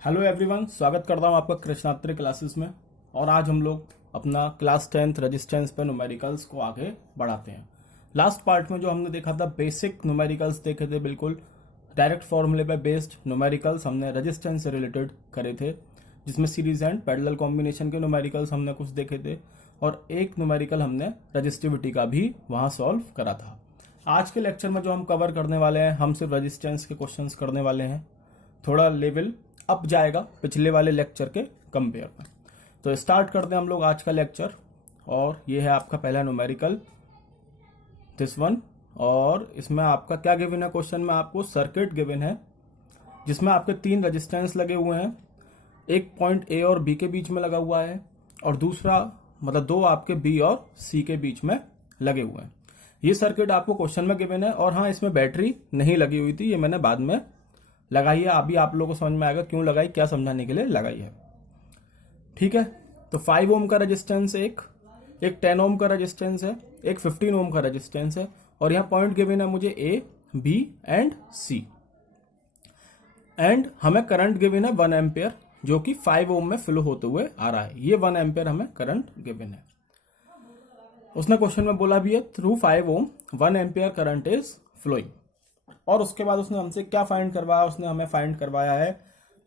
Hello everyone, स्वागत करता हूं आपका कृष्णात्री क्लासेस में। और आज हम लोग अपना क्लास 10th रेजिस्टेंस पे न्यूमेरिकल्स को आगे बढ़ाते हैं। लास्ट पार्ट में जो हमने देखा था बेसिक न्यूमेरिकल्स देखे थे, बिल्कुल डायरेक्ट फॉर्मूले पे बेस्ड न्यूमेरिकल्स हमने रेजिस्टेंस से रिलेटेड करे थे, जिसमें सीरीज एंड पैरेलल कॉम्बिनेशन के न्यूमेरिकल्स हमने कुछ देखे थे और एक न्यूमेरिकल हमने रजिस्टिविटी का भी वहां सॉल्व करा था। आज के लेक्चर में जो हम कवर करने वाले हैं, हम सिर्फ रेजिस्टेंस के क्वेश्चंस करने वाले हैं। थोड़ा लेवल अप जाएगा पिछले वाले लेक्चर के कंपेयर में। तो स्टार्ट करते हैं हम लोग आज का लेक्चर। और ये है आपका पहला न्यूमेरिकल, दिस वन। और इसमें आपका क्या गिवन है? क्वेश्चन में आपको सर्किट गिवन है जिसमें आपके 3 रेजिस्टेंस लगे हुए हैं। एक पॉइंट ए और बी के बीच में लगा हुआ है और दूसरा मतलब 2 आपके बी और सी के बीच में लगे हुए हैं। ये सर्किट आपको क्वेश्चन में गिवन है। और हाँ, इसमें बैटरी नहीं लगी हुई थी, ये मैंने बाद में लगाई है। अभी आप लोगों को समझ में आएगा क्यों लगाई, क्या समझाने के लिए लगाई है। ठीक है, तो 5 ओम का रेजिस्टेंस एक 10 ओम का रेजिस्टेंस है, एक 15 ओम का रेजिस्टेंस है। और यहाँ पॉइंट गिवन है मुझे ए, बी एंड सी। एंड हमें करंट गिवन है 1 एम्पियर, जो कि 5 ओम में फ्लो होते हुए आ रहा है। ये 1 एम्पियर हमें करंट गिवन है। उसने क्वेश्चन में बोला भी है through 5 ohm 1 ampere current is flowing. और उसके बाद उसने हमसे क्या फाइंड करवाया? उसने हमें फाइंड करवाया है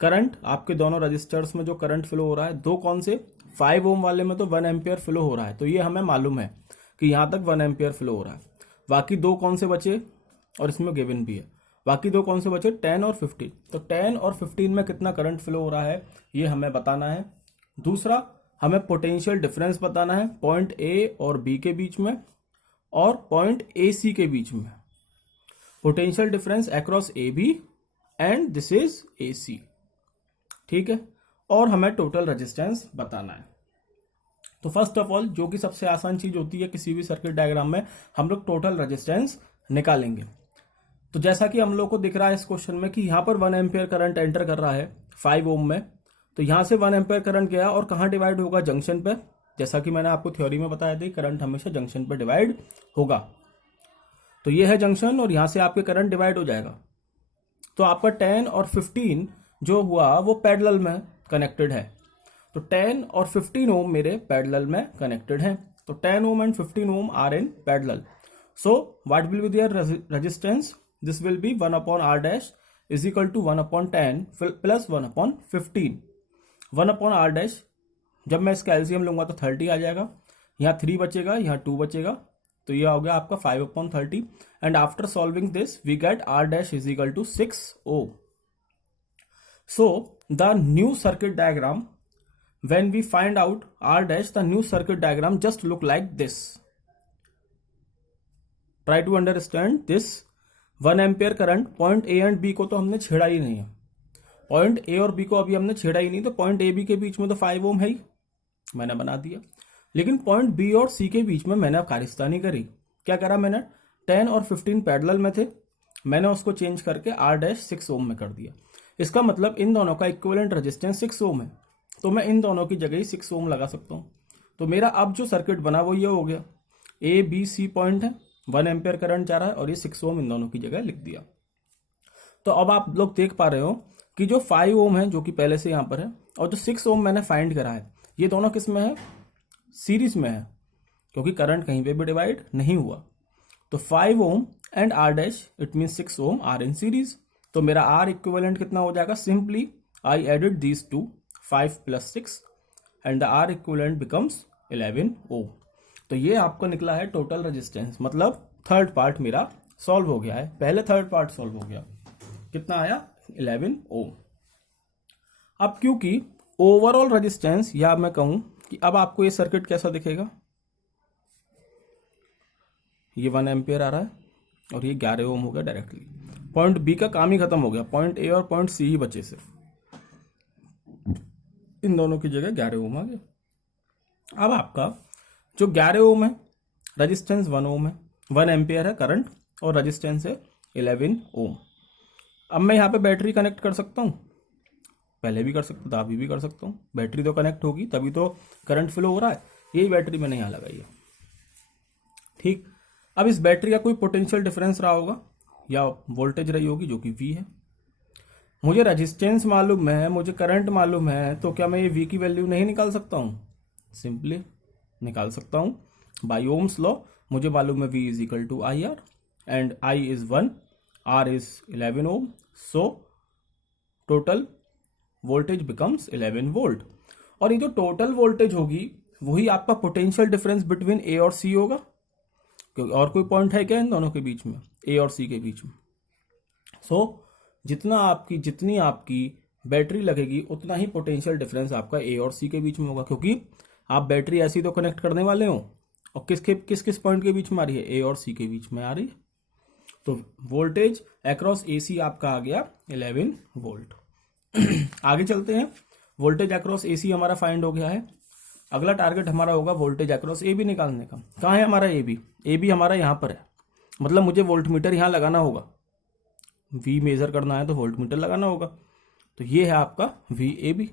करंट। आपके दोनों रजिस्टर्स में जो करंट फ्लो हो रहा है, दो कौन से, 5 ओम वाले में तो 1 एम्पियर फ्लो हो रहा है, तो ये हमें मालूम है कि यहां तक 1 एम्पियर फ्लो हो रहा है। बाकी दो कौन से बचे, और इसमें गिवन भी है, बाकी दो कौन से बचे, 10 और 15। तो 10 और 15 में कितना करंट फ्लो हो रहा है ये हमें बताना है। दूसरा, हमें पोटेंशियल डिफरेंस बताना है पॉइंट ए और बी के बीच में और पॉइंट ए सी के बीच में। Potential difference across A B and this is A C. ठीक है, और हमें टोटल रेजिस्टेंस बताना है। तो फर्स्ट ऑफ ऑल, जो कि सबसे आसान चीज होती है किसी भी सर्किट डायग्राम में, हम लोग टोटल रेजिस्टेंस निकालेंगे। तो जैसा कि हम लोग को दिख रहा है इस क्वेश्चन में कि यहां पर 1 एम्पियर करंट एंटर कर रहा है 5 ओम में। तो यहां से 1 एम्पियर करंट गया और कहां डिवाइड होगा? जंक्शन पे। जैसा कि मैंने आपको थ्योरी में बताया था, करंट हमेशा जंक्शन पे डिवाइड होगा। तो ये है जंक्शन और यहां से आपके करंट डिवाइड हो जाएगा। तो आपका 10 और 15 जो हुआ वो पैरेलल में कनेक्टेड है। तो 10 और 15 ओम मेरे पैरेलल में कनेक्टेड हैं। तो 10 ohm and 15 ohm are in parallel. So what will be their resistance? This will be 1 upon R dash is equal to 1 upon 10 plus 1 upon 15। 1 upon R dash, जब मैं इसका एलसीएम लूंगा तो 30 आ जाएगा। यहाँ 3 बचेगा, यहाँ 2 बचेगा, तो ये हो गया आपका 5 upon 30। And after solving this we get R dash is equal to 6 ohm. So the new circuit diagram, when we find out r dash, the new circuit diagram just look like this. Try to understand this 1 ampere current point A and B को तो हमने छेड़ा ही नहीं है। Point A और B को अभी हमने छेड़ा ही नहीं, तो पॉइंट ए बी के बीच में तो 5 ओम है ही, मैंने बना दिया। लेकिन पॉइंट बी और सी के बीच में मैंने अब कारिस्तानी करी। क्या करा मैंने? 10 और 15 पैरेलल में थे, मैंने उसको चेंज करके आर डैश 6 ओम में कर दिया। इसका मतलब इन दोनों का इक्विवेलेंट रेजिस्टेंस 6 ओम है, तो मैं इन दोनों की जगह ही 6 ओम लगा सकता हूं। तो मेरा अब जो सर्किट बना वो ये हो गया, ए बी सी पॉइंट है, 1 एम्पियर करंट जा रहा है और ये 6 ओम इन दोनों की जगह लिख दिया। तो अब आप लोग देख पा रहे हो कि जो 5 ओम है जो कि पहले से यहां पर है, और जो 6 ओम मैंने फाइंड करा है, ये दोनों किस में है? सीरीज में है, क्योंकि करंट कहीं पे भी डिवाइड नहीं हुआ। तो 5 ohm and R dash it mean 6 ohm are in series. तो मेरा आर इक्विवेलेंट कितना हो जाएगा? Simply I added these two, 5 plus 6 and the R equivalent becomes 11 ohm. तो ये आपको निकला है टोटल रेजिस्टेंस। मतलब थर्ड पार्ट मेरा सॉल्व हो गया है, पहले थर्ड पार्ट सॉल्व हो गया। कितना आया? 11 ओम। अब क्योंकि ओवरऑल रेजिस्टेंस, या मैं कहूं कि अब आपको ये सर्किट कैसा दिखेगा, ये 1 एम्पियर आ रहा है और ये 11 ओम हो गया डायरेक्टली। पॉइंट बी का काम ही खत्म हो गया, पॉइंट ए और पॉइंट सी ही बचे सिर्फ, इन दोनों की जगह 11 ओम आ गया। अब आपका जो 11 ओम है, रेजिस्टेंस 1 ओम है, 1 एम्पियर है करंट और रेजिस्टेंस है 11 ओम। अब मैं यहाँ पे बैटरी कनेक्ट कर सकता हूँ, पहले भी कर सकता था, अभी भी कर सकता हूँ। बैटरी तो कनेक्ट होगी तभी तो करंट फ्लो हो रहा है, यही बैटरी मैंने यहाँ लगाई है। ठीक, अब इस बैटरी का कोई पोटेंशियल डिफरेंस रहा होगा या वोल्टेज रही होगी जो कि V है। मुझे रेजिस्टेंस मालूम है, मुझे करंट मालूम है, तो क्या मैं ये V की वैल्यू नहीं निकाल सकता हूँ? सिंपली निकाल सकता हूँ बाय ओम्स लॉ। मुझे मालूम है V is equal to I R and I is 1, R is 11 ohm, so total voltage becomes 11 volt. और ये जो टोटल वोल्टेज होगी वही आपका पोटेंशियल डिफरेंस बिटवीन A और C होगा, क्योंकि और कोई पॉइंट है क्या इन दोनों के बीच में, A और C के बीच में? जितनी आपकी बैटरी लगेगी उतना ही पोटेंशियल डिफरेंस आपका A और C के बीच में होगा, क्योंकि आप बैटरी ऐसी तो कनेक्ट करने वाले हो, और किस किस पॉइंट के बीच में आ रही है? A और C के बीच में आ रही है। तो वोल्टेज अक्रॉस AC आपका आ गया 11 वोल्ट। आगे चलते हैं। वोल्टेज अक्रॉस AC हमारा फाइंड हो गया है। अगला टारगेट हमारा होगा वोल्टेज अक्रॉस AB निकालने का। कहाँ है हमारा AB? AB हमारा यहाँ पर है, मतलब मुझे वोल्टमीटर यहाँ लगाना होगा। V मेजर करना है तो वोल्टमीटर लगाना होगा। तो ये है आपका VAB।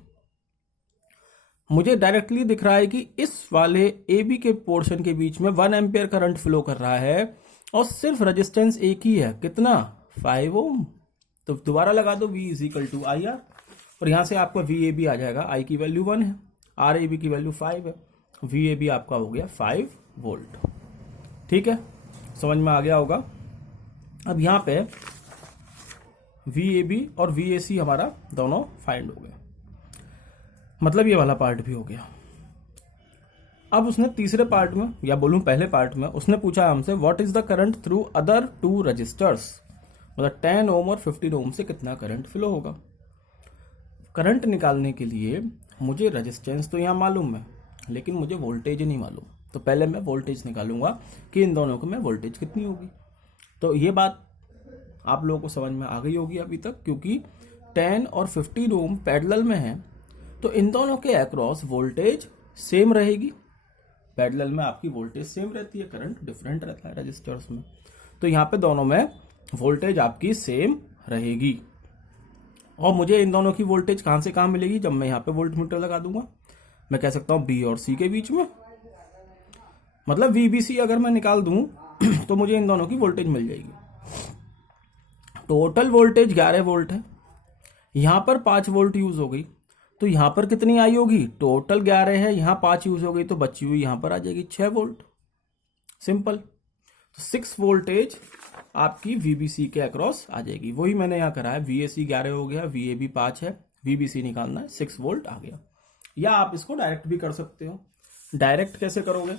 मुझे डायरेक्टली दिख रहा है कि इस वाले AB के पोर्शन के बीच में 1 एम्पियर करंट फ्लो कर रहा है और सिर्फ रेजिस्टेंस एक ही है, कितना? 5 ओम। तो दोबारा लगा दो V is equal to I R, और यहां से आपका VAB आ जाएगा। I की वैल्यू 1 है, RAB की वैल्यू 5 है, VAB आपका हो गया 5 वोल्ट। ठीक है, समझ में आ गया होगा। अब यहां पे VAB और VAC हमारा दोनों फाइंड हो गए, मतलब ये वाला पार्ट भी हो गया। अब उसने तीसरे पार्ट में, या बोलूं पहले पार्ट में, उसने पूछा हमसे what is the current through other 2 resistors, मतलब 10 ओम और 15 ओम से कितना करंट फ्लो होगा। करंट निकालने के लिए मुझे रेजिस्टेंस तो यहाँ मालूम है, लेकिन मुझे वोल्टेज नहीं मालूम। तो पहले मैं वोल्टेज निकालूंगा कि इन दोनों को मैं वोल्टेज कितनी होगी। तो ये बात आप लोगों को समझ में आ गई होगी अभी तक, क्योंकि 10 और 15 ओम पैरेलल में है, तो इन दोनों के अक्रॉस वोल्टेज सेम रहेगी। पैरेलल में आपकी वोल्टेज सेम रहती है, करंट डिफरेंट रहता है रजिस्टर्स में। तो यहाँ पे दोनों में वोल्टेज आपकी सेम रहेगी। और मुझे इन दोनों की वोल्टेज कहां से कहां मिलेगी? जब मैं यहाँ पे वोल्टमीटर लगा दूंगा, मैं कह सकता हूं B और C के बीच में, मतलब VBC अगर मैं निकाल दूं तो मुझे इन दोनों की वोल्टेज मिल जाएगी। टोटल वोल्टेज 11 वोल्ट है, यहां पर 5 वोल्ट यूज हो गई, तो यहां पर कितनी आई होगी? टोटल 11 है, यहां 5 यूज हो गई, तो बची हुई यहां पर आ जाएगी 6 वोल्ट। सिंपल। तो 6 वोल्टेज आपकी VBC के अक्रॉस आ जाएगी। वही मैंने यहां करा है, VAC 11 हो गया, VAB 5 है, VBC निकालना है, 6 वोल्ट आ गया। या आप इसको डायरेक्ट भी कर सकते हो। डायरेक्ट कैसे करोगे?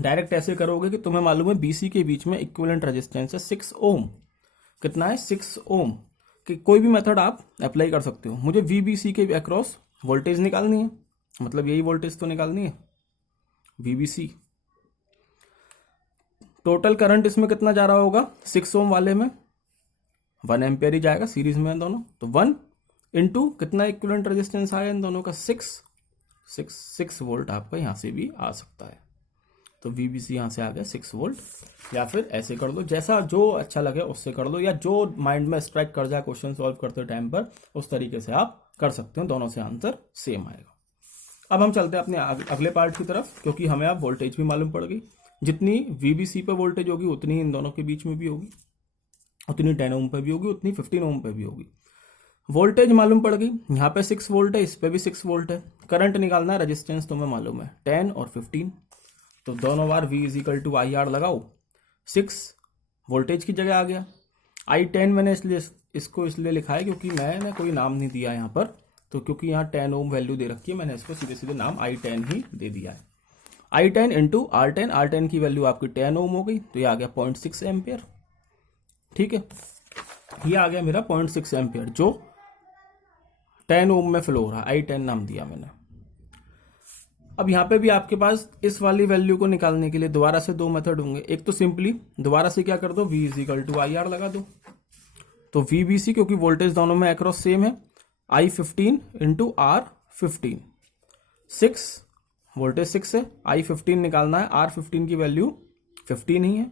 डायरेक्ट ऐसे करोगे कि तुम्हें मालूम है BC के बीच में इक्विवेलेंट रेजिस्टेंस है 6 ओम। कितना है? 6 ओम। कि कोई भी मेथड आप अप्लाई कर सकते हो। मुझे VBC के अक्रॉस वोल्टेज निकालनी है, मतलब यही वोल्टेज तो निकालनी है VBC। टोटल करंट इसमें कितना जा रहा होगा? 6 ओम वाले में 1 एम्पियर ही जाएगा, सीरीज में दोनों। तो 1 इंटू कितना इक्विवेलेंट रेजिस्टेंस आया इन दोनों का? 6 वोल्ट आपका यहां से भी आ सकता है। तो VBC यहां से आ गया 6 वोल्ट। या फिर ऐसे कर दो, जैसा जो अच्छा लगे उससे कर दो, या जो माइंड में स्ट्राइक कर जाए क्वेश्चन सॉल्व करते टाइम पर, उस तरीके से आप कर सकते हो। दोनों से आंसर सेम आएगा। अब हम चलते हैं अपने अगले पार्ट की तरफ, क्योंकि हमें अब वोल्टेज भी मालूम पड़ गई। जितनी VBC पे वोल्टेज होगी उतनी इन दोनों के बीच में भी होगी, उतनी 10 ओम पे भी होगी, उतनी 15 ओम पे भी होगी। वोल्टेज मालूम पड़ गई, यहाँ पे 6 वोल्ट है, इस पे भी 6 वोल्ट है। करंट निकालना है, रेजिस्टेंस तुम्हें मालूम है 10 और 15। तो दोनों बार V is equal to I R लगाओ, 6 वोल्टेज की जगह आ गया। I10 मैंने इसलिए लिखा है क्योंकि मैंने कोई नाम नहीं दिया यहाँ पर, तो क्योंकि यहाँ 10 ओम वैल्यू दे रखी है, मैंने इसको सीधे सीधे नाम I10 ही दे दिया है। I10 इंटू R10, R10 की वैल्यू आपकी 10 ओम हो गई, तो ये आ गया 0.6 एम्पियर। ठीक है, ये आ गया मेरा 0.6 एम्पियर, जो 10 ओम में फ्लो हो रहा है। I10 नाम दिया मैंने। अब यहाँ पे भी आपके पास इस वाली वैल्यू को निकालने के लिए दोबारा से 2 मेथड होंगे। एक तो सिंपली दोबारा से क्या कर दो, V is equal to I R लगा दो। तो VBC, क्योंकि वोल्टेज दोनों में अक्रॉस सेम है, I15 इंटू R15, 6 वोल्टेज 6 है, I15 निकालना है, R15 की वैल्यू 15 ही है,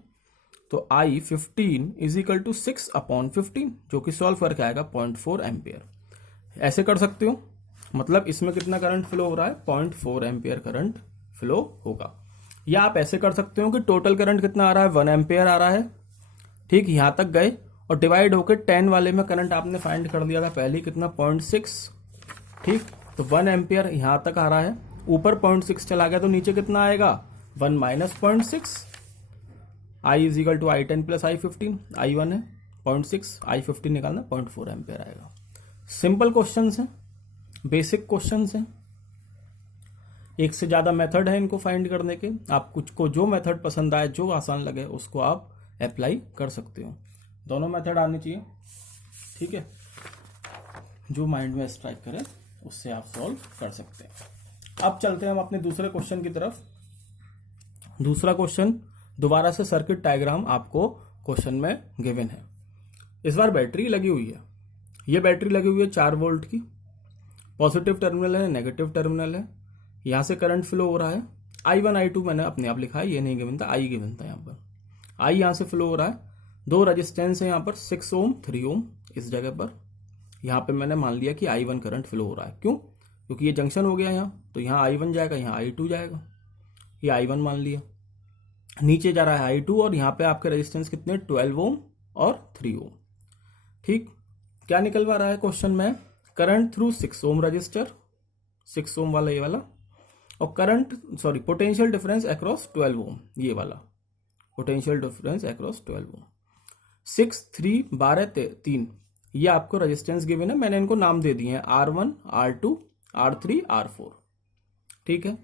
तो I15 is equal to 6 upon 15, जो कि सॉल्व करके आएगा 0.4 एम्पियर। ऐसे कर सकते हो, मतलब इसमें कितना करंट फ्लो हो रहा है? 0.4 एम्पियर करंट फ्लो होगा। या आप ऐसे कर सकते हो कि टोटल करंट कितना आ रहा है? 1 एम्पियर आ रहा है। ठीक, यहां तक गए और डिवाइड होकर 10 वाले में करंट आपने फाइंड कर दिया था पहले कितना 0.6, ठीक। तो 1 एम्पियर यहां तक आ रहा है, ऊपर 0.6 चला गया तो नीचे कितना आएगा 1 minus 0.6। I is equal to I10 plus I15, I1 है 0.6, I15 निकालना 0.4 एम्पियर आएगा। सिंपल क्वेश्चन है, बेसिक क्वेश्चन है, एक से ज्यादा मेथड है इनको फाइंड करने के। आप कुछ को जो मेथड पसंद आए, जो आसान लगे उसको आप अप्लाई कर सकते हो। दोनों मेथड आनी चाहिए, ठीक है, जो माइंड में स्ट्राइक करे उससे आप सॉल्व कर सकते हैं। अब चलते हैं हम अपने दूसरे क्वेश्चन की तरफ। दूसरा क्वेश्चन दोबारा से सर्किट डायग्राम आपको क्वेश्चन में गिवन है। इस बार बैटरी लगी हुई है, ये बैटरी लगी हुई है 4 वोल्ट की, पॉजिटिव टर्मिनल है, नेगेटिव टर्मिनल है, यहां से करंट फ्लो हो रहा है। I1 I2 मैंने अपने आप लिखा है, ये नहीं गिवन था, आई गिवन था। यहाँ पर आई यहां से फ्लो हो रहा है, 2 रजिस्टेंस है यहाँ पर 6 ओम 3 ओम, इस जगह पर यहाँ पे मैंने मान लिया कि I1 करंट फ्लो हो रहा है। क्यों? क्योंकि ये जंक्शन हो गया यहाँ, तो यहाँ I1 जाएगा, यहाँ I2 जाएगा, ये I1 मान लिया। नीचे जा रहा है I2 और यहाँ पे आपके रेजिस्टेंस कितने 12 ओम और 3 ओम, ठीक। क्या निकलवा रहा है क्वेश्चन में? करंट थ्रू 6 ओम रजिस्टर, 6 ओम वाला ये वाला, और करंट पोटेंशियल डिफरेंस अक्रॉस 12 ओम, ये वाला पोटेंशियल डिफरेंस अक्रॉस 12 ओम। 6 3 12 3 ये आपको रेजिस्टेंस गिवन है, मैंने इनको नाम दे दिए हैं R1 R2 R3 R4, ठीक है।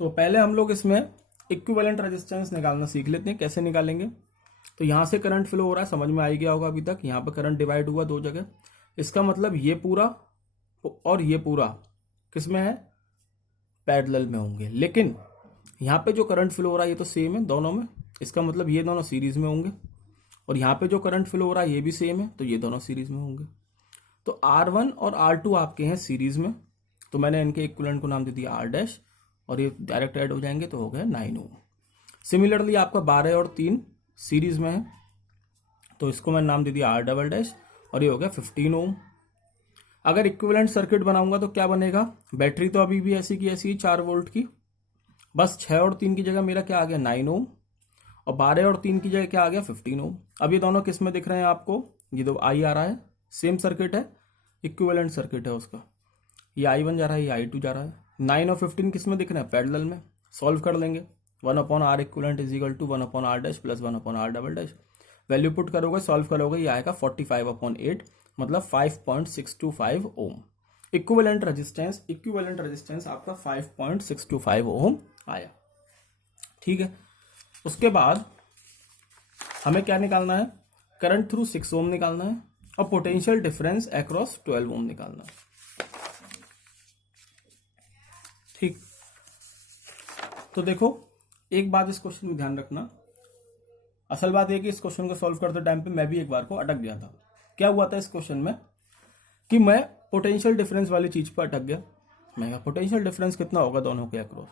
तो पहले हम लोग इसमें इक्विवेलेंट रेजिस्टेंस निकालना सीख लेते हैं। कैसे निकालेंगे? तो यहां से करंट फ्लो हो रहा है, समझ में आ ही गया होगा अभी तक। यहां पर करंट डिवाइड हुआ 2 जगह, इसका मतलब ये पूरा और ये पूरा किसमें है? पैरेलल में होंगे। लेकिन यहाँ पे जो करंट फ्लो हो रहा है ये तो सेम है दोनों में, इसका मतलब ये दोनों सीरीज में होंगे। और यहाँ पे जो करंट फ्लो हो रहा है ये भी सेम है, तो ये दोनों सीरीज में होंगे। तो R1 और R2 आपके हैं सीरीज में, तो मैंने इनके इक्विवेलेंट को नाम दे दिया R डैश, और ये डायरेक्ट ऐड हो जाएंगे तो हो गया 9 ओम। सिमिलरली आपका 12 और 3 सीरीज में है, तो इसको मैंने नाम दे दिया R डबल डैश, और ये हो गया 15 ओम। अगर इक्विवेलेंट सर्किट बनाऊंगा तो क्या बनेगा? बैटरी तो अभी भी ऐसी की ऐसी ही 4 वोल्ट की, बस 6 और 3 की जगह मेरा क्या आ गया 9 ओम, और 12 और 3 की जगह क्या आ गया 15 ओम। अब ये दोनों किस में दिख रहे हैं आपको? ये दो आई आ रहा है, सेम सर्किट है, इक्विवेलेंट सर्किट है उसका। ये I1 जा रहा है, ये I2 जा रहा है। 9 और 15 किस में दिख रहे हैं? पैरेलल में। सॉल्व कर लेंगे, 1/R equivalent is equal to 1/R dash plus 1/R double dash. Value put करोगे, सॉल्व करोगे, ये आएगा 45/8, मतलब 5.625 ओम। इक्विवेलेंट रेजिस्टेंस आपका 5.625 ओम आया, ठीक है। उसके बाद हमें क्या निकालना है? करंट थ्रू 6 ओम निकालना है, और पोटेंशियल डिफरेंस अक्रॉस 12 ओम निकालना है, ठीक। तो देखो एक बात इस क्वेश्चन में ध्यान रखना, असल बात यह कि इस क्वेश्चन को सॉल्व करते टाइम पे मैं भी एक बार को अटक गया था। क्या हुआ था इस क्वेश्चन में कि मैं पोटेंशियल डिफरेंस वाली चीज पर अटक गया। मैं कहा पोटेंशियल डिफरेंस कितना होगा दोनों के अक्रॉस?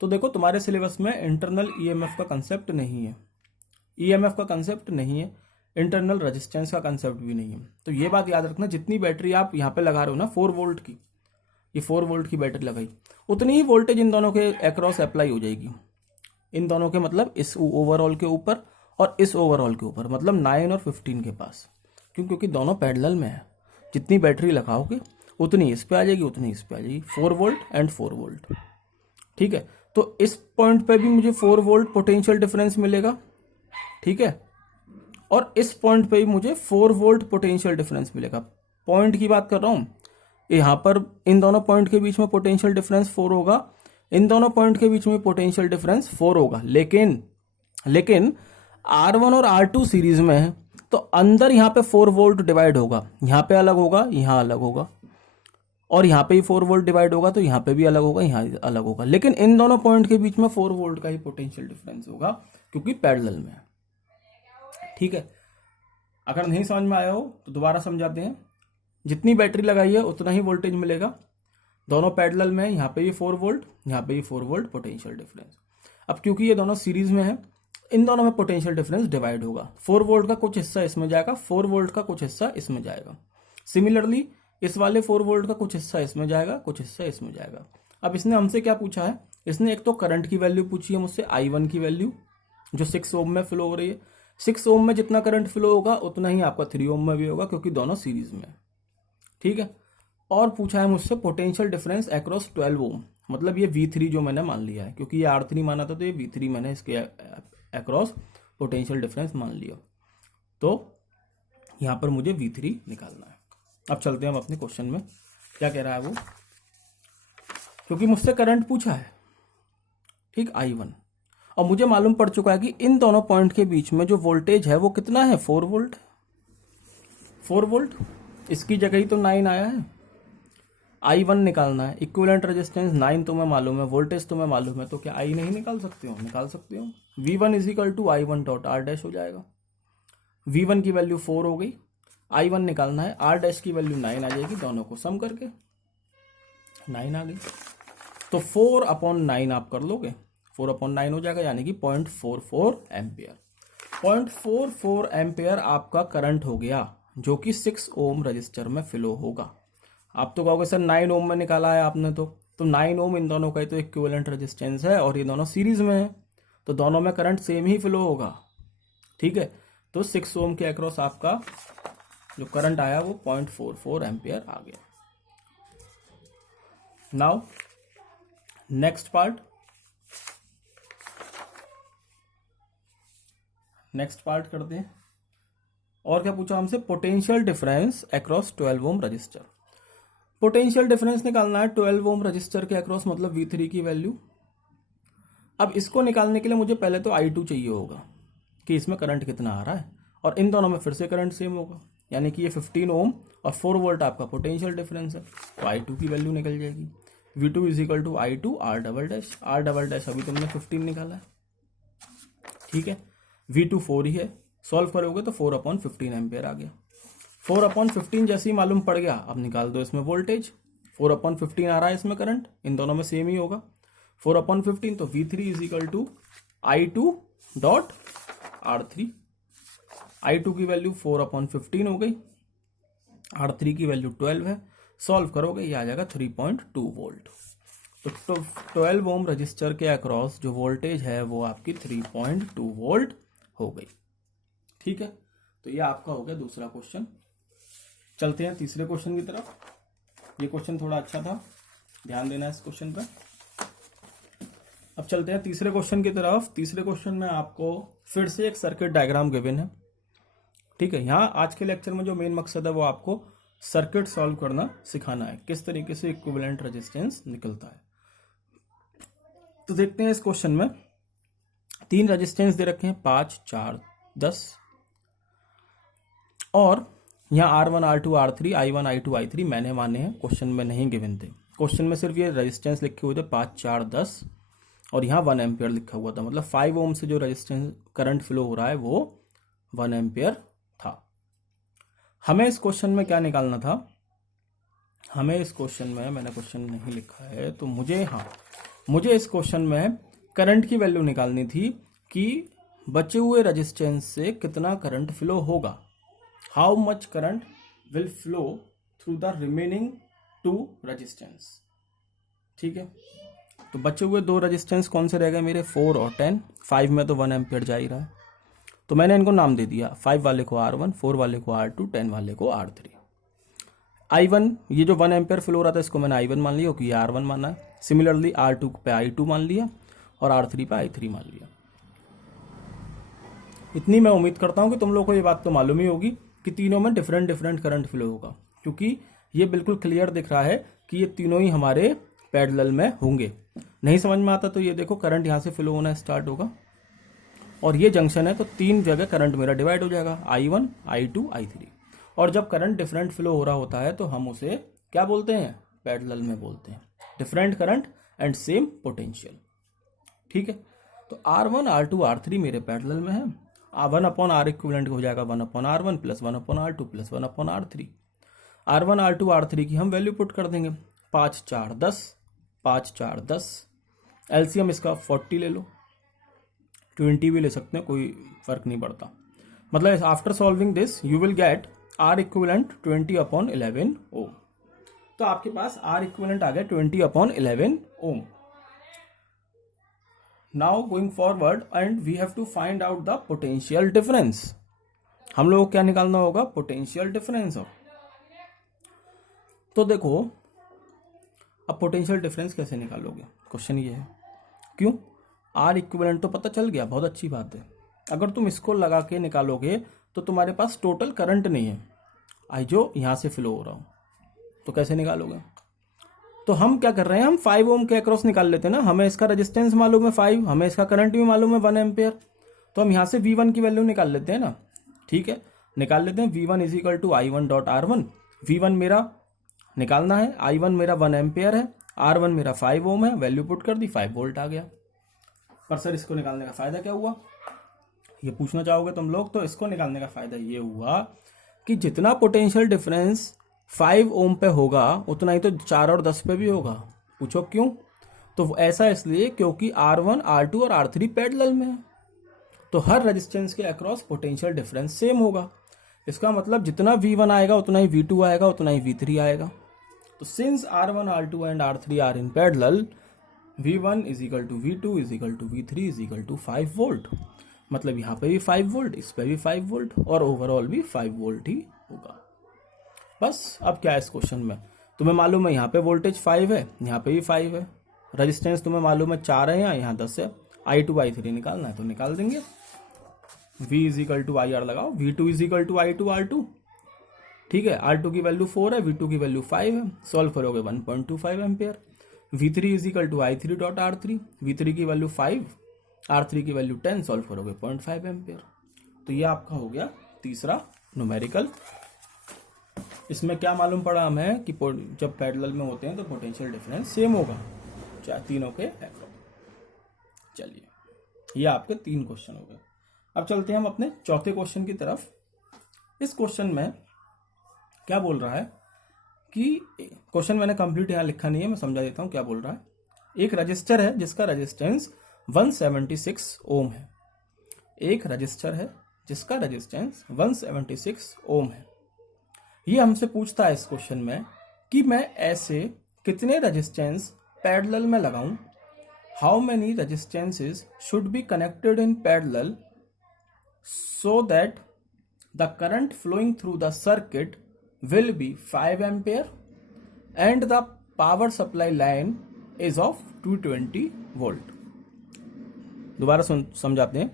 तो देखो तुम्हारे सिलेबस में इंटरनल ईएमएफ का कंसेप्ट नहीं है, ईएमएफ का कंसेप्ट नहीं है, इंटरनल रेजिस्टेंस का कंसेप्ट भी नहीं है। तो ये बात याद रखना, जितनी बैटरी आप यहाँ पे लगा रहे हो ना 4 वोल्ट की, ये 4 वोल्ट की बैटरी लगाई, उतनी ही वोल्टेज इन दोनों के अक्रॉस अप्लाई हो जाएगी। इन दोनों के मतलब इस ओवरऑल के ऊपर और इस ओवरऑल के ऊपर, मतलब 9 और 15 के पास। क्यों? क्योंकि दोनों पैरेलल में है, जितनी बैटरी लगाओगे उतनी इस पे आ जाएगी, उतनी इस पे आ जाएगी। 4 वोल्ट एंड 4 वोल्ट, ठीक है। तो इस पॉइंट पे भी मुझे 4 वोल्ट पोटेंशियल डिफरेंस मिलेगा, ठीक है, और इस पॉइंट पे भी मुझे 4 वोल्ट पोटेंशियल डिफरेंस मिलेगा। पॉइंट की बात कर रहा हूं, यहां पर इन दोनों पॉइंट के बीच में पोटेंशियल डिफरेंस 4 होगा, इन दोनों पॉइंट के बीच में पोटेंशियल डिफरेंस 4 होगा। लेकिन R1 और R2 सीरीज में है, तो अंदर यहां पे 4 वोल्ट डिवाइड होगा, यहां पे अलग होगा, यहां अलग होगा, और यहां पे ही 4 वोल्ट डिवाइड होगा, तो यहां पे भी अलग होगा, यहां अलग होगा। लेकिन इन दोनों पॉइंट के बीच में 4 वोल्ट का ही पोटेंशियल डिफरेंस होगा, क्योंकि पैरेलल में है, ठीक है। अगर नहीं समझ में आया हो तो दोबारा समझाते हैं। जितनी बैटरी लगाई है उतना ही वोल्टेज मिलेगा, दोनों पैरेलल में है, यहाँ पे ये 4 वोल्ट, यहाँ पे ये 4 वोल्ट पोटेंशियल डिफरेंस। अब क्योंकि ये दोनों सीरीज में है, इन दोनों में पोटेंशियल डिफरेंस डिवाइड होगा। 4 वोल्ट का कुछ हिस्सा इसमें जाएगा, 4 वोल्ट का कुछ हिस्सा इसमें जाएगा। सिमिलरली इस वाले 4 वोल्ट का कुछ हिस्सा इसमें जाएगा, कुछ हिस्सा इसमें जाएगा। अब इसने हमसे क्या पूछा है? इसने एक तो करंट की वैल्यू पूछी है मुझसे, I1 की वैल्यू जो 6 ओम में फ्लो हो रही है, 6 ओम में जितना करंट फ्लो होगा उतना ही आपका 3 ओम में भी होगा, क्योंकि दोनों सीरीज में है। ठीक है। और पूछा है मुझसे पोटेंशियल डिफरेंस अक्रॉस 12 ओम, मतलब ये V3 जो मैंने मान लिया है, क्योंकि ये R3 माना था तो ये V3 मैंने इसके अक्रॉस पोटेंशियल डिफरेंस मान लिया, तो यहां पर मुझे V3 निकालना है। अब चलते हैं हम अपने क्वेश्चन में, क्या कह रहा है वो, क्योंकि मुझसे करंट पूछा है, ठीक, I1, और मुझे मालूम पड़ चुका है कि इन दोनों पॉइंट के बीच में जो वोल्टेज है वो कितना है, 4 वोल्ट। 4 वोल्ट, इसकी जगह ही तो 9 आया है। I1 निकालना है, इक्विवेलेंट रेजिस्टेंस 9 तुम्हें मालूम है, वोल्टेज तुम्हें मालूम है, तो क्या I नहीं निकाल सकते हो? निकाल सकते हो। V1 is equal to I1 dot R dash हो जाएगा। V1 की वैल्यू 4 हो गई, I1 निकालना है, R डैश की वैल्यू 9 आ जाएगी, दोनों को सम करके 9 आ गई, तो 4/9 आप कर लोगे, 4/9 हो जाएगा, यानी कि 0.44 एम्पियर। 0.44 एम्पियर आपका करंट हो गया, जो कि 6 ओम रजिस्टर में फ्लो होगा। आप तो कहोगे सर 9 ओम में निकाला है आपने, तो 9 ओम इन दोनों का ही तो इक्विवेलेंट रेजिस्टेंस है, और ये दोनों सीरीज में है, तो दोनों में करंट सेम ही फ्लो होगा। ठीक है, तो 6 ओम के अक्रॉस आपका जो करंट आया वो 0.44 एम्पियर आ गया। नाउ नेक्स्ट पार्ट करते हैं। और क्या पूछा हमसे, potential difference across 12 ohm resistor. Potential difference निकालना है 12 ओम रजिस्टर के अक्रॉस, मतलब V3 की वैल्यू। अब इसको निकालने के लिए मुझे पहले तो I2 चाहिए होगा कि इसमें करंट कितना आ रहा है, और इन दोनों में फिर से करंट सेम होगा, यानी कि ये 15 ओम और 4 वोल्ट आपका पोटेंशियल डिफरेंस है, तो I2 की वैल्यू निकल जाएगी। V2 is equal to I2 R double dash, R double dash अभी तुमने 15 निकाला है, ठीक है। V2 4 ही है, सॉल्व करोगे तो 4/15 एम्पियर आ गया। 4/15 जैसे ही मालूम पड़ गया, अब निकाल दो इसमें वोल्टेज। 4/15 आ रहा है इसमें करंट, इन दोनों में सेम ही होगा, 4/15, तो V3 is equal to I2 dot R3। I2 की वैल्यू 4/15 हो गई, R3 की वैल्यू 12 है, सॉल्व करोगे ये आ जाएगा 3.2 वोल्ट। तो 12 ओम रजिस्टर के अक्रॉस जो वोल्टेज है वो आपकी 3.2 वोल्ट हो गई। ठीक है, तो ये आपका हो गया दूसरा क्वेश्चन। चलते हैं तीसरे क्वेश्चन की तरफ। ये क्वेश्चन थोड़ा अच्छा था, ध्यान देना इस क्वेश्चन पर। अब चलते हैं तीसरे क्वेश्चन की तरफ। तीसरे क्वेश्चन में आपको फिर से एक सर्किट डायग्राम गिवन है। ठीक है, यहाँ आज के लेक्चर में जो मेन मकसद है वो आपको सर्किट सॉल्व करना सिखाना है, किस तरीके से इक्विवेलेंट रेजिस्टेंस निकलता है। तो देखते हैं इस क्वेश्चन में 3 रेजिस्टेंस दे रखे हैं, 5, 4, 10, और यहाँ R1, R2, R3, I1, I2, I3 मैंने माने हैं, क्वेश्चन में नहीं गिवन थे। क्वेश्चन में सिर्फ ये रेजिस्टेंस लिखे हुए थे 5, 4, 10, और यहाँ 1 एम्पियर लिखा हुआ था, मतलब 5 ओम से जो रेजिस्टेंस करंट फ्लो हो रहा है वो 1 एम्पियर था। हमें इस क्वेश्चन में क्या निकालना था, हमें इस क्वेश्चन में, मैंने क्वेश्चन नहीं लिखा है तो मुझे इस क्वेश्चन में करंट की वैल्यू निकालनी थी कि बचे हुए रेजिस्टेंस से कितना करंट फ्लो होगा, how much current will flow through the remaining 2 resistance. ठीक है, तो बचे हुए 2 रेजिस्टेंस कौन से रह गए मेरे, 4 और 10। 5 में तो 1 एम्पियर जा ही रहा है, तो मैंने इनको नाम दे दिया, 5 वाले को R1, 4 वाले को R2, 10 वाले को R3। I1, ये जो 1 एम्पियर फ्लो हो रहा था इसको मैंने I1 मान लिया, क्योंकि R1 माना है। सिमिलरली R2 पे I2 मान लिया, और R3 पे I3 मान लिया। इतनी मैं उम्मीद करता हूं कि तुम लोगों को ये बात तो मालूम ही होगी कि तीनों में डिफरेंट करंट फ्लो होगा, क्योंकि ये बिल्कुल क्लियर दिख रहा है कि ये तीनों ही हमारे पैरेलल में होंगे। नहीं समझ में आता तो ये देखो, करंट यहाँ से फ्लो होना स्टार्ट होगा, और ये जंक्शन है, तो 3 जगह करंट मेरा डिवाइड हो जाएगा, I1, I2, I3। और जब करंट डिफरेंट फ्लो हो रहा होता है तो हम उसे क्या बोलते हैं, पैरेलल में बोलते हैं, different current and same potential. ठीक है, तो R1, R2, R3 मेरे पैरेलल में है, 1/R इक्विवेलेंट हो जाएगा 1/R1 plus 1/R2 plus 1/R3। R1, R2, R3 की हम वैल्यू पुट कर देंगे, 5, 4, 10, 5, 4, 10, एलसीएम इसका 40 ले लो, 20 भी ले सकते हैं, कोई फर्क नहीं पड़ता। मतलब after solving this you will get R equivalent 20/11 ohm. तो आपके पास R इक्विवेलेंट आ गया 20/11 ohm. Now going forward and we have to find out the potential difference. हम लोग को क्या निकालना होगा? पोटेंशियल डिफरेंस हो। तो देखो अब पोटेंशियल डिफरेंस कैसे निकालोगे, क्वेश्चन ये है। क्यों? आर इक्विवेलेंट तो पता चल गया, बहुत अच्छी बात है। अगर तुम इसको लगा के निकालोगे तो तुम्हारे पास टोटल करंट नहीं है, आई जो यहाँ से फ्लो हो रहा हो, तो कैसे निकालोगे? तो हम क्या कर रहे हैं, हम 5 ओम के अक्रॉस निकाल लेते हैं ना। हमें इसका रेजिस्टेंस मालूम है 5, हमें इसका करंट भी मालूम है 1 एम्पेयर, तो हम यहाँ से V1 की वैल्यू निकाल लेते हैं ना। ठीक है, निकाल लेते हैं। V1 is equal to I1.R1। V1 मेरा निकालना है, I1 मेरा 1 एम्पेयर है, R1 मेरा 5 ओम है, वैल्यू पुट कर दी, 5 वोल्ट आ गया। पर सर इसको निकालने का फायदा क्या हुआ, ये पूछना चाहोगे तुम लोग। तो इसको निकालने का फायदा ये हुआ कि जितना पोटेंशियल डिफरेंस 5 ओम पे होगा उतना ही तो 4 और 10 पे भी होगा। पूछो क्यों? तो ऐसा इसलिए क्योंकि R1, R2 और R3 पैरेलल में है, तो हर रेजिस्टेंस के अक्रॉस पोटेंशियल डिफरेंस सेम होगा। इसका मतलब जितना V1 आएगा उतना ही V2 आएगा, उतना ही V3 आएगा। तो since R1, R2 and R3 are in parallel, V1 is equal to V2 is equal to V3 is equal to 5 volt. मतलब यहाँ पे भी 5 वोल्ट, इस पे भी 5 वोल्ट, और ओवरऑल भी 5 वोल्ट ही होगा। बस अब क्या है इस क्वेश्चन में, तुम्हें मालूम है यहाँ पे वोल्टेज 5 है, यहाँ पे भी 5 है, रेजिस्टेंस तुम्हें मालूम है 4 है, यहाँ 10 है, I2 I3 निकालना है तो निकाल देंगे। V is equal to I R लगाओ, V2 is equal to I2 R2। ठीक है, R2 की वैल्यू 4 है, V2 की वैल्यू 5 है, सॉल्व करोगे 1.25 ampere. V3 is equal to I3.R3, V3 की वैल्यू 5, R3 की वैल्यू 10, सॉल्व करोगे 0.5 एम्पेयर। तो ये आपका हो गया तीसरा न्यूमेरिकल। इसमें क्या मालूम पड़ा हमें कि जब पैरेलल में होते हैं तो पोटेंशियल डिफरेंस सेम होगा, चाहे तीनों के अक्रॉस। चलिए, ये आपके 3 क्वेश्चन हो गए। अब चलते हैं हम अपने चौथे क्वेश्चन की तरफ। इस क्वेश्चन में क्या बोल रहा है कि क्वेश्चन मैंने कंप्लीट यहाँ लिखा नहीं है, मैं समझा देता हूँ क्या बोल रहा है। एक रजिस्टर है जिसका रेजिस्टेंस 176 ओम है। एक रजिस्टर है जिसका रेजिस्टेंस 176 ओम है। ये हमसे पूछता है इस क्वेश्चन में कि मैं ऐसे कितने रेजिस्टेंस पैरेलल में लगाऊं, how many resistances should be connected in parallel so that the current flowing through the circuit will be 5 ampere and the power supply line is of 220 volt। दोबारा समझाते हैं।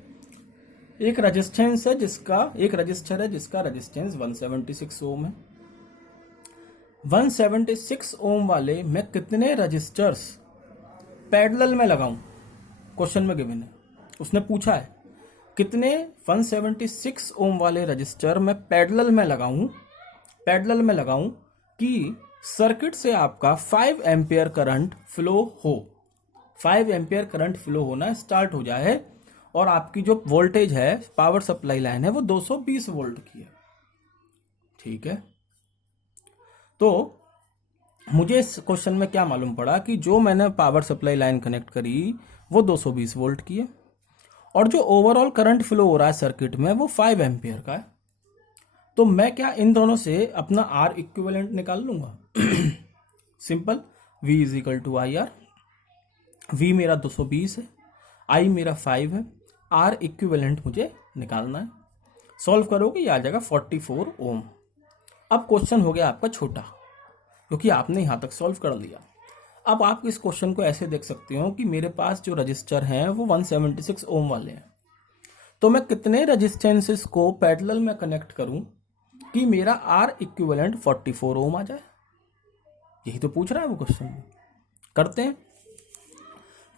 एक रेजिस्टेंस है जिसका, एक रजिस्टर है जिसका रेजिस्टेंस 176 ओम है। 176 ओम वाले मैं कितने रजिस्टर्स पैरेलल में लगाऊं, क्वेश्चन में गिवन है, उसने पूछा है कितने 176 ओम वाले रजिस्टर मैं पैरेलल में लगाऊं कि सर्किट से आपका 5 एम्पियर करंट फ्लो हो, 5 एम्पियर करंट फ्लो होना स्टार्ट हो जाए, और आपकी जो वोल्टेज है, पावर सप्लाई लाइन है, वो 220 वोल्ट की है। ठीक है, तो मुझे इस क्वेश्चन में क्या मालूम पड़ा कि जो मैंने पावर सप्लाई लाइन कनेक्ट करी वो 220 वोल्ट की है, और जो ओवरऑल करंट फ्लो हो रहा है सर्किट में वो 5 एम्पियर का है। तो मैं क्या इन दोनों से अपना आर इक्विवेलेंट निकाल लूंगा। Simple, V is equal to I R. V मेरा 220 है, I मेरा 5 है, आर इक्विवेलेंट मुझे निकालना है। सॉल्व करोगे ये आ जाएगा 44 ओम। अब क्वेश्चन हो गया आपका छोटा, क्योंकि आपने यहां तक सॉल्व कर लिया। अब आप इस क्वेश्चन को ऐसे देख सकते हो कि मेरे पास जो रजिस्टर हैं वो 176 ओम वाले हैं, तो मैं कितने रजिस्टेंसेस को पैरेलल में कनेक्ट करूं कि मेरा आर इक्विवेलेंट 44 ओम आ जाए। यही तो पूछ रहा है वो क्वेश्चन में। करते हैं,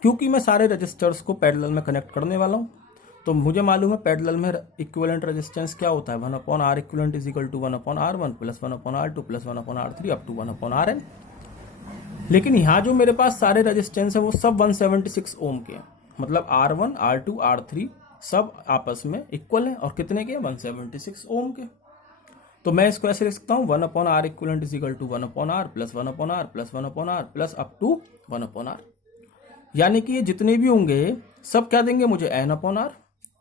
क्योंकि मैं सारे रजिस्टर्स को पैरेलल में कनेक्ट करने वाला हूं, तो मुझे मालूम है पैरेलल में इक्विवेलेंट रेजिस्टेंस क्या होता है, 1/R equivalent is equal to 1/R1 plus 1/R2 plus 1/R3 up to 1/Rn। लेकिन यहाँ जो मेरे पास सारे रेजिस्टेंस है वो सब 176 ओम के हैं, मतलब R1, R2, R3 सब आपस में इक्वल हैं, और कितने के? 176 ओम के। तो मैं इसको ऐसे लिख सकता हूँ 1/R equivalent is equal to 1/R plus 1/R plus 1/R plus up to 1/R। यानी कि ये जितने भी होंगे सब क्या देंगे मुझे? n/R।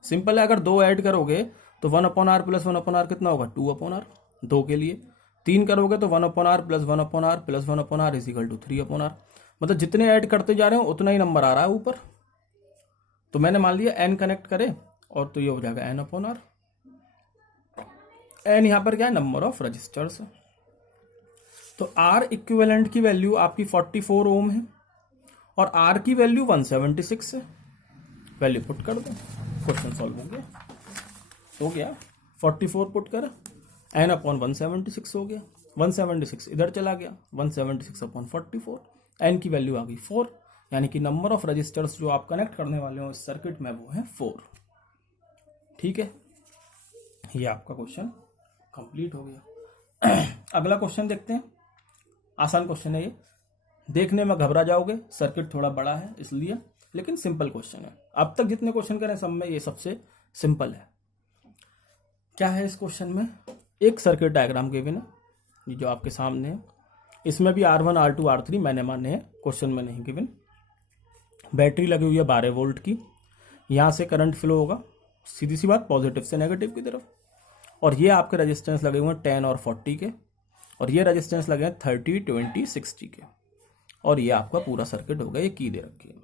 सिंपल है, अगर 2 ऐड करोगे तो 1/R प्लस 1/R कितना होगा? 2/R। 2 के लिए 3 करोगे तो 1/R plus 1/R plus 1/R is equal to 3/R। मतलब जितने ऐड करते जा रहे हो उतना ही नंबर आ रहा है ऊपर। तो मैंने मान लिया n कनेक्ट करे और तो ये हो जाएगा n अपॉन आर। n यहाँ पर क्या है, नंबर ऑफ रजिस्टर्स है। तो R इक्विवेलेंट की वैल्यू आपकी 44 ओम है और R की वैल्यू 176 है। वैल्यू पुट कर दो, क्वेश्चन सॉल्व हो गया। 44 पुट कर, n अपॉन 176 हो गया, 176 इधर चला गया, 176 अपॉन 44, n की वैल्यू आ गई 4, यानी कि नंबर ऑफ रजिस्टर्स जो आप कनेक्ट करने वाले हो इस सर्किट में वो है 4। ठीक है, ये आपका क्वेश्चन कंप्लीट हो गया। अगला क्वेश्चन देखते हैं, आसान क्वेश्चन है ये, देखने में घबरा जाओगे, सर्किट थोड़ा बड़ा है इसलिए, लेकिन सिंपल क्वेश्चन है। अब तक जितने क्वेश्चन करें सब में ये सबसे सिंपल है। क्या है इस क्वेश्चन में, एक सर्किट डायग्राम गिवन है, ये जो आपके सामने है, इसमें भी R1 R2 R3 मैंने माने हैं, क्वेश्चन में नहीं गिवन। बैटरी लगी हुई है 12 वोल्ट की, यहाँ से करंट फ्लो होगा, सीधी सी बात, पॉजिटिव से नेगेटिव की तरफ। और ये आपके रेजिस्टेंस लगे हुए हैं 10 और 40 के, और ये रेजिस्टेंस लगे हैं 30, 20, 60 के। और ये आपका पूरा सर्किट होगा, ये की दे रखी है।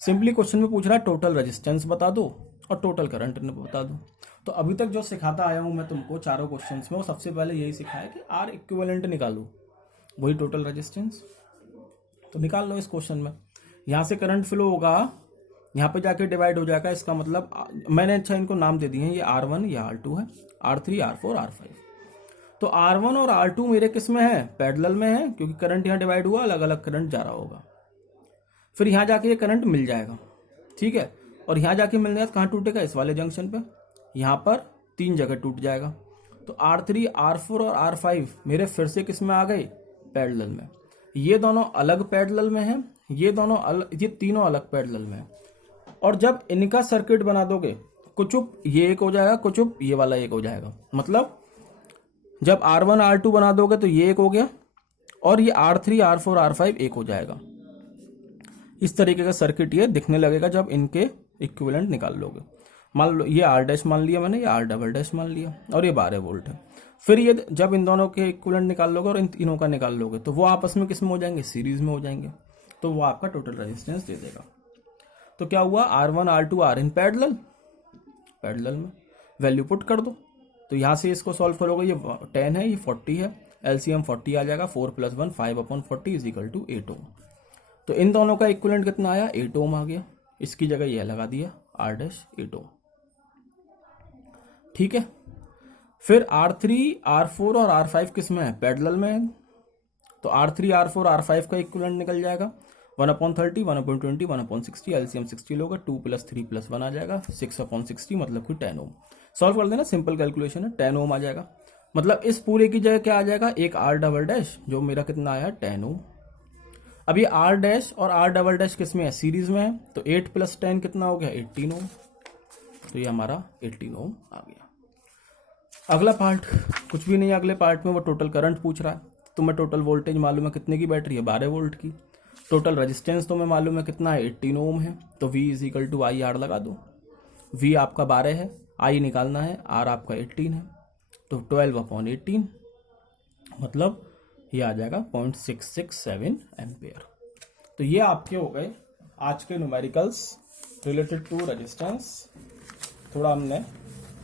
सिंपली क्वेश्चन में पूछ रहा है टोटल रेजिस्टेंस बता दो और टोटल करंट बता दो। तो अभी तक जो सिखाता आया हूं मैं तुमको चारों क्वेश्चंस में, वो सबसे पहले यही सिखाया कि R इक्विवेलेंट निकालो, वही टोटल रेजिस्टेंस। तो निकाल लो इस क्वेश्चन में, यहाँ से करंट फ्लो होगा, यहाँ पे जाके डिवाइड हो जाएगा, इसका मतलब मैंने अच्छा इनको नाम दे दिए हैं, ये R1 ये R2 है, R3 R4 R5। तो R1 और R2 मेरे किस में है, पैरेलल में है, क्योंकि करंट यहाँ डिवाइड हुआ, अलग अलग करंट जा रहा होगा। फिर यहाँ जाके ये करंट मिल जाएगा, ठीक है, और यहाँ जाके मिलने बाद कहाँ टूटेगा, इस वाले जंक्शन पे, यहाँ पर 3 जगह टूट जाएगा। तो R3 R4 और R5 मेरे फिर से किस में आ गए, पैरेलल में। ये दोनों अलग पैरेलल में हैं, ये दोनों अलग, ये तीनों अलग पैरेलल में हैं। और जब इनका सर्किट बना दोगे, कुचुप ये एक हो जाएगा, कुचुप ये वाला एक हो जाएगा। मतलब जब R1 R2 बना दोगे तो ये एक हो गया, और ये R3 R4 R5 एक हो जाएगा। इस तरीके का सर्किट ये दिखने लगेगा जब इनके इक्विवेलेंट निकाल लोगे। मान लो ये R डैश मान लिया मैंने, ये R डबल डैश मान लिया, और ये 12 वोल्ट है। फिर ये जब इन दोनों के इक्विवेलेंट निकाल लोगे और इन तीनों का निकाल लोगे तो वो आपस में किस में हो जाएंगे, सीरीज में हो जाएंगे। तो वो आपका टोटल रेजिस्टेंस दे देगा। तो क्या हुआ, R1 R2 R in parallel में, वैल्यू पुट कर दो। तो यहाँ से इसको सॉल्व करोगे, ये 10 है, ये 40 है, एलसीएम 40 आ जाएगा, 4 + 1 5 अपॉन 40 इज इक्वल टू 8 ओम। तो इन दोनों का इक्विवेलेंट कितना आया, 8 ओम आ गया। इसकी जगह यह लगा दिया R डैश 8 ओम। ठीक है, फिर R3 R4 और R5 किस में है, पैरेलल में है। तो R3 R4 R5 का इक्विवेलेंट निकल जाएगा 1/30, 1/20, 1/60, एलसीएम 60 लोगे, 2 + 3 + 1 आ जाएगा, 6/60 मतलब कि 10 ओम। सॉल्व कर देना, सिंपल कैलकुलेशन है, 10 ओम आ जाएगा। मतलब इस पूरे की जगह क्या आ जाएगा, एक R डबल डैश, जो मेरा कितना आया 10 ओम। अब ये R डैश और R डबल डैश किस में है, सीरीज में है। तो 8 + 10 कितना हो गया, 18 ओम। तो ये हमारा 18 ओम आ गया। अगला पार्ट कुछ भी नहीं है, अगले पार्ट में वो टोटल करंट पूछ रहा है। तुम्हें टोटल वोल्टेज मालूम है कितने की बैटरी है, 12 वोल्ट की। टोटल रेजिस्टेंस तुम्हें मालूम है कितना है, 18 ओम है। तो V = IR लगा दो। V आपका 12 है, I निकालना है, R आपका 18 है, तो 12/18 मतलब ये आ जाएगा 0.667 एम्पेयर। तो ये आपके हो गए आज के न्यूमेरिकल्स रिलेटेड टू रेजिस्टेंस। थोड़ा हमने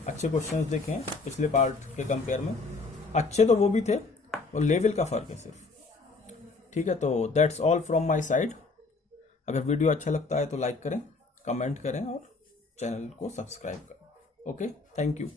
अच्छे क्वेश्चंस देखे हैं पिछले पार्ट के कंपेयर में, अच्छे तो वो भी थे, और लेवल का फर्क है सिर्फ। ठीक है, तो that's all from my side. अगर वीडियो अच्छा लगता है तो लाइक करें, कमेंट करें और चैनल को सब्सक्राइब करें। Okay, thank you.